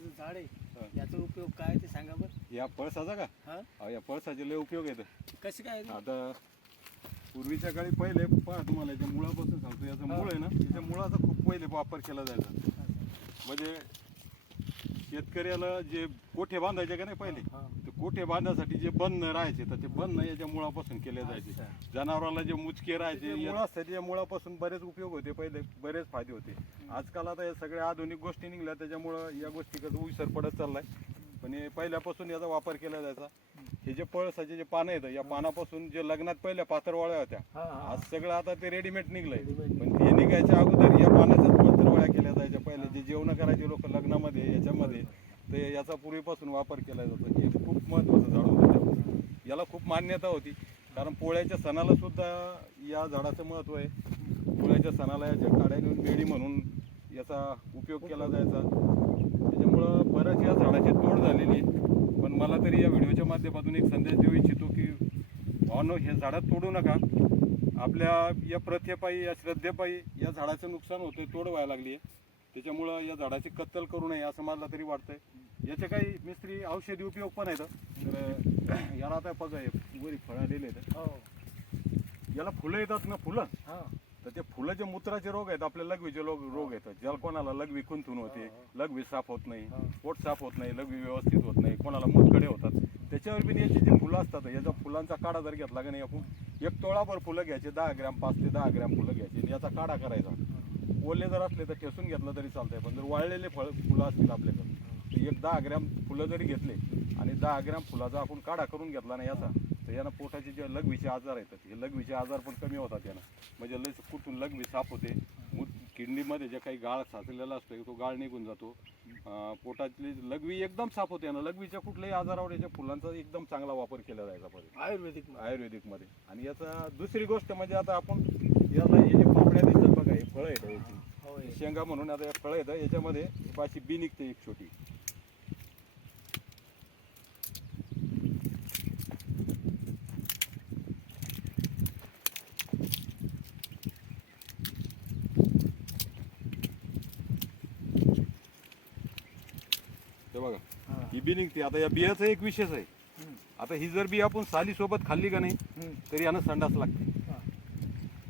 पळसाचं झाड आहे, याचा उपयोग काय ते सांगा बरं. या पळसाचा का? हा, या पळसाचे लय उपयोग आहेत. कसे काय ते? आता पूर्वीच्या काळी पहिले पहा तुम्हाला याच्या मुळापासून सांगतो. याचं मूळ आहे ना, याच्या मुळाचा खूप पहिले वापर केला जायचा. म्हणजे शेतकऱ्याला जे कोठे बांधायचे का नाही पहिले, ते कोठे बांधण्यासाठी जे बंध राहायचे तर ते बंध याच्या मुळापासून केले जायचे. जनावराला जे मुचके राहायचे मुळ असतात या मुळापासून बरेच उपयोग होते. पहिले बरेच फायदे होते. आजकाल आता या सगळ्या आधुनिक गोष्टी निघल्या त्याच्यामुळं या गोष्टीकडे विसर पडत चाललाय. पण हे पहिल्यापासून याचा वापर केला जायचा. हे जे पळसाचे जे पानं आहेत या पानापासून जे लग्नात पहिल्या पातळवळ्या होत्या, आज सगळं आता ते रेडीमेड निघलंय. पण ते निघायच्या अगोदर या पानाच्याच पातळवळ्या केल्या जायच्या. पहिले जे जेवण करायचे लोक लग्नामध्ये याच्यामध्ये, ते याचा पूर्वीपासून वापर केला जातो. हे खूप महत्त्वाचं झाड होतं. याला खूप मान्यता होती, कारण पोळ्याच्या सणाला सुद्धा या झाडाचं महत्त्व आहे. पोळ्याच्या सणाला याच्या काड्या नेऊन बेडी म्हणून याचा उपयोग केला जायचा. त्याच्यामुळं बऱ्याच या झाडाची तोड झालेली आहे. पण मला तरी या व्हिडिओच्या माध्यमातून एक संदेश देऊ इच्छितो की भावांनो, हे झाडं तोडू नका. आपल्या या प्रथेपायी या श्रद्धेपायी या झाडाचं नुकसान होतं, तोड व्हायला लागली आहे. त्याच्यामुळं या झाडाची कत्तल करू नये असं मला तरी वाटतंय. याचे काही मिस्त्री औषधी उपयोग पण आहेत. तर याला आता बघा वरी फळं आलेले आहेत. याला फुलं येतात ना, फुलं, तर ते फुलाचे मूत्राचे रोग आहेत, आपल्या लघवीचे रोग येतात. ज्याला कोणाला लघवी कुंथून होते, लघवी साफ होत नाही, पोट साफ होत नाही, लघवी व्यवस्थित होत नाही, कोणाला मूतकडे होतात, त्याच्यावर पण याची जी फुलं असतात याचा फुलांचा काढा जर घेतला का नाही आपण, 1 तोळाभर फुलं घ्यायचे, 10 ग्रॅम 5 ते 10 ग्रॅम फुलं घ्यायची आणि याचा काढा करायचा. ओले जर असले तर ठेसून घेतलं तरी चालतंय. पण जर वाळलेले फुलं असतील आपल्याकडे तर 10 ग्रॅम फुलं जरी घेतले आणि 10 ग्रॅम फुलाचा आपण काढा करून घेतला ना याचा, तर यानं पोटाचे जे लघवीचे आजार येतात हे लघवीचे आजार पण कमी होतात यानं. म्हणजे लस कुठून लघवी साफ होते. किडनीमध्ये जे काही गाळ साचलेला असतो तो गाळ निघून जातो. पोटातली लघवी एकदम साफ होते ना. लघवीच्या कुठल्याही आजारावर याच्या फुलांचा एकदम चांगला वापर केला जायचा पाहिजे आयुर्वेदिकमध्ये. आणि याचा दुसरी गोष्ट म्हणजे आता आपण याला हे जे पापड्या दिसतात बघा, हे फळं येतं याची शेंगा म्हणून. आता फळं येतं याच्यामध्ये अशी बी निघते एक छोटी. बघा ही बी निघते. आता या बियाचा एक विशेष आहे. आता ही जर बी आपण साली सोबत खाल्ली का नाही तरी यानं संडास लागते.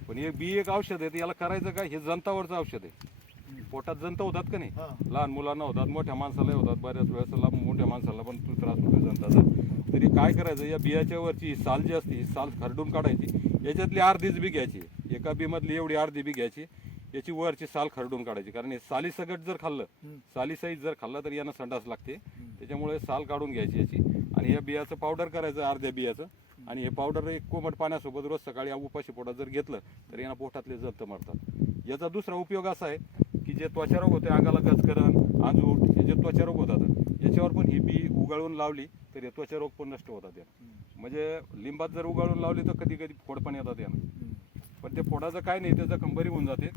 पण हे बी एक औषध आहे. याला करायचं काय, हे जंतावरचं औषध आहे. पोटात जंत होतात का नाही, लहान मुलांना होतात, मोठ्या माणसाला होतात, बऱ्याच वेळेस मोठ्या माणसाला पण त्रास होतो जंताचा. तरी काय करायचं, या बियाच्या वरची साल जी असते ही साल खरडून काढायची. याच्यातली अर्धीच बी घ्यायची, एका बी मधली एवढी अर्धी बी घ्यायची. याची वरची साल खरडून काढायची, कारण हे साली सगट जर खाल्लं, साली सहित जर खाल्लं तर यानं संडास लागते. त्याच्यामुळे साल काढून घ्यायची याची. आणि या बियाचं पावडर करायचं अर्ध्या बियाचं. आणि हे पावडर एक कोमट पाण्यासोबत रोज सकाळी उपाशी पोटात जर घेतलं तर यानं पोटातले जंत मरतात. याचा दुसरा उपयोग असा आहे की जे त्वचारोग होते, अंगाला गचकरण, आंजूट, हे जे त्वचारोग होतात याच्यावर पण ही बी उगाळून लावली तर हे त्वचारोग पण नष्ट होतात यानं. म्हणजे लिंबात जर उगाळून लावली तर कधी कधी फोड पण येतात यानं. पण ते फोडाचं काय नाही, त्याचं जखम बरी होऊन जाते.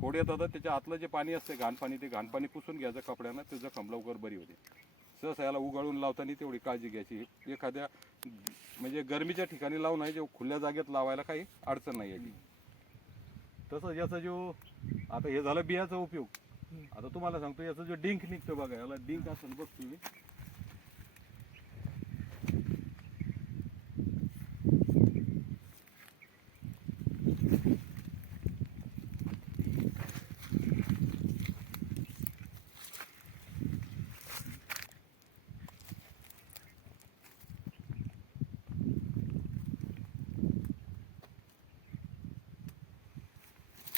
फोड येतात त्याच्या आतलं जे पाणी असते घाण पाणी, ते घाण पाणी पुसून घ्यायचं कपड्यानं, ते जखम लवकर बरी होते. सहसा याला उगाळून लावताना तेवढी काळजी घ्यायची. एखाद्या म्हणजे गरमीच्या ठिकाणी लावून आहे, जे खुल्या जागेत लावायला काही अडचण नाही याची. तसंच याचा जो आता हे झालं बियाचा उपयोग. आता तुम्हाला सांगतो याचा जो डिंक निघतो बघा, याला डिंक असेल बघ तुम्ही,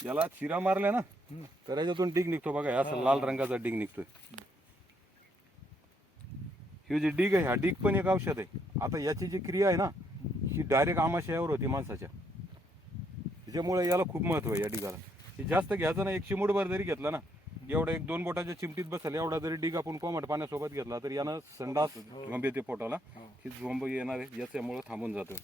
याला चिरा मारल्या ना तर याच्यातून डिग निघतो बघा, असा लाल रंगाचा डिग निघतोय. ही जी डिग आहे, हा डिग पण एक औषध आहे. आता याची जी क्रिया आहे ना ही डायरेक्ट आमाशयावर होती माणसाच्या. त्याच्यामुळे याला खूप महत्व आहे या डिगाला. हे जास्त घ्यायचं ना, एक चिमूटभर जरी घेतला ना, एवढा 1-2 बोटाच्या चिमटीत बसेल एवढा जरी डिग आपण कोमट पाण्यासोबत घेतला तर यानं संडास झोंब येते पोटाला, ही झोंब येणार आहे याच्यामुळे थांबून जातं.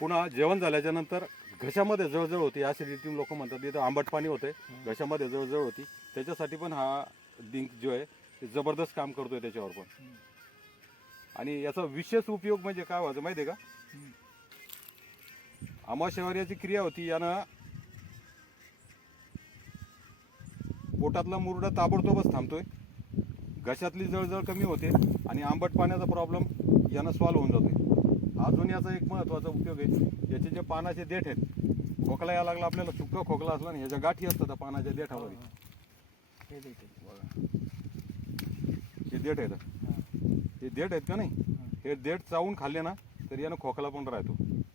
पुन्हा जेवण झाल्याच्या नंतर घशामध्ये जळजळ होती, ॲसिडिटी लोक म्हणतात, तिथं आंबट पाणी होते, घशामध्ये जळजळ होती, त्याच्यासाठी पण हा डिंक जो आहे ते जबरदस्त काम करतोय त्याच्यावर पण. आणि याचा विशेष उपयोग म्हणजे काय व्हायचं माहिती आहे का, अमाशयावर याची क्रिया होती, यानं पोटातला मुरडा ताबडतोबच थांबतोय, घशातली जळजळ कमी होते आणि आंबट पाण्याचा प्रॉब्लेम यानं सॉल्व्ह होऊन जातोय. अजून याचा एक महत्त्वाचा उपयोग आहे, याचे जे पानाचे देठ आहेत, खोकला यायला लागला आपल्याला, सुक्का खोकला असला ना, ह्याच्या गाठी असतात त्या पानाच्या देठामध्ये. हे देते. हे देठ आहेत, हे देठ आहेत का नाही, हे देठ चावून खाल्ले ना तर यानं खोकला पण राहतो.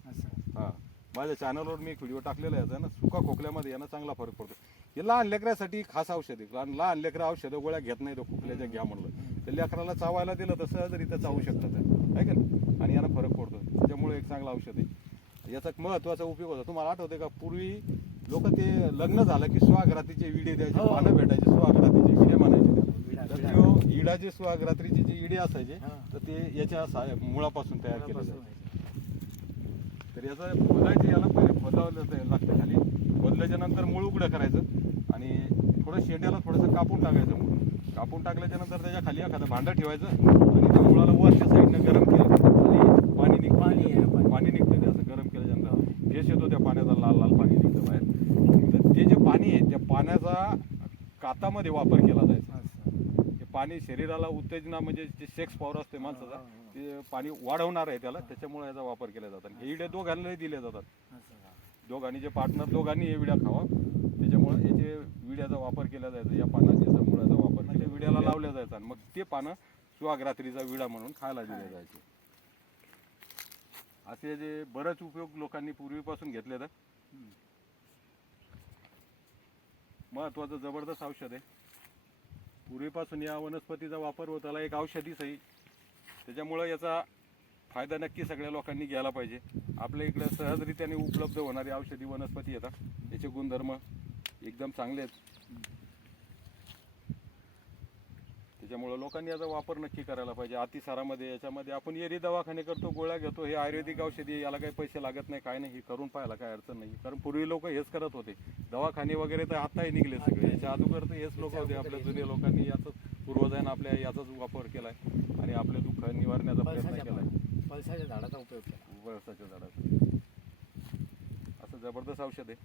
असं हां, माझ्या चॅनलवर मी एक व्हिडिओ टाकलेला आहे याचा ना, सुका खोकल्यामध्ये यानं चांगला फरक पडतो. हे लहान लेकरासाठी खास औषध आहे. लहान लेकरं औषधं गोळ्या घेत नाही, तो खोकल्याच्या घ्या म्हणलं तर लेकराला चावायला दिलं तर सहजरित्या चावू शकतात आहे का नाही, आणि यानं फरक पडतो. त्याच्यामुळे एक चांगला औषध आहे. याचा एक महत्त्वाचा उपयोग होता. तुम्हाला आठवते का, पूर्वी लोक ते लग्न झालं की स्वागरातीचे विडे द्यायचे, पानं भेटायचे, स्वागरातीचे विडे म्हणायचे. तर ते इडाचे स्वागरात्रीचे जे इडे असायचे तर ते याच्या मुळापासून तयार केले जायचे. तर याचं खोदायचे, याला पहिले खोदावलं लागतं खाली. खोदल्याच्या नंतर मूळ उघडं करायचं आणि थोडं शेंड्याला थोडंसं कापून टाकायचं. मूळ कापून टाकल्याच्या नंतर त्याच्या खाली एखादं भांडं ठेवायचं आणि त्या मुळाला वरच्या साईडनं गरम केलं आणि पाणी निघतं. ते असं गरम केल्याच्यानंतर फेस येतो त्या पाण्याचा, लाल लाल पाणी निघतं बाहेर. तर ते जे पाणी आहे त्या पाण्याचा कातामध्ये वापर केला जायचा. ते पाणी शरीराला उत्तेजना, म्हणजे जे सेक्स पॉवर असते माणसाचा, ते पाणी वाढवणार आहे त्याला, त्याच्यामुळे याचा वापर केला जातो. हे इडे दोघांनाही दिले जातात. दोघांनी जे पार्टनर दोघांनी हे विड्या खावा, त्याच्यामुळे याचे विड्याचा वापर केला जायचा. या पानाच्या मुळाचा वापर त्या विड्याला लावल्या जायचा आणि मग ते पानं सुहागरात्रीचा विडा म्हणून खायला दिले जायचे. असे जे बरेच उपयोग लोकांनी पूर्वीपासून घेतले. तर महत्वाचं जबरदस्त औषध आहे. पूर्वीपासून या वनस्पतीचा वापर होत आला, एक औषधीच आहे. त्याच्यामुळं याचा फायदा नक्की सगळ्या लोकांनी घ्यायला पाहिजे. आपल्या इकडे सहजरित्याने उपलब्ध होणारी औषधी वनस्पती येतात, याचे गुणधर्म एकदम चांगले आहेत. त्याच्यामुळं लोकांनी याचा वापर नक्की करायला पाहिजे. अतिसारामध्ये याच्यामध्ये आपण एरी दवाखाने करतो, गोळ्या घेतो, हे आयुर्वेदिक औषधी, याला काही पैसे लागत नाही, काय नाही, हे करून पाहायला काय अडचण नाही. कारण पूर्वी लोक हेच करत होते. दवाखाने वगैरे तर आताही निघले सगळे. याच्या अगोदर तर हेच लोक होते. आपल्या जुन्या लोकांनी याचाच, पूर्वजांना आपल्या याचाच वापर केलाय आणि आपले दुःख निवारण्याचा प्रयत्न केलाय. पळसाच्या झाडाचा उपयोग केला. पळसाच्या झाडाचा असं जबरदस्त औषध आहे.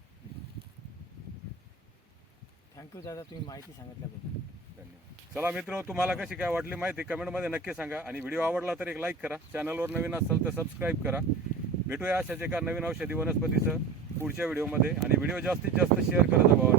थँक्यू दादा, तुम्ही माहिती सांगितल्याबद्दल. धन्यवाद. चला मित्र, तुम्हाला कशी काय वाटली माहिती कमेंटमध्ये नक्की सांगा आणि व्हिडिओ आवडला तर एक लाईक करा. चॅनलवर नवीन असाल तर सबस्क्राईब करा. भेटूया अशाच एका नवीन औषधी वनस्पतीचं पुढच्या व्हिडिओमध्ये आणि व्हिडिओ जास्तीत जास्त शेअर करा भावांनो.